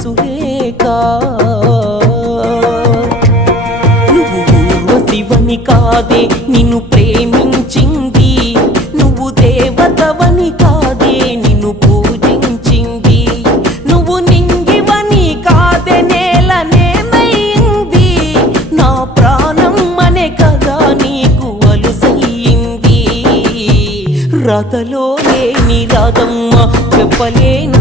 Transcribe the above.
సురేఖ నువ్వు ఊర్వశివని కాదే నిన్ను ప్రేమించింది, నువ్వు దేవతవని కాదే నిన్ను పూజించింది, నువ్వు నింగివని కాదే నేలనేమైంది, నా ప్రాణం అనే కదా నీకు అలుసయ్యింది. రాతలో లేని రాధమ్మ చెప్పలేను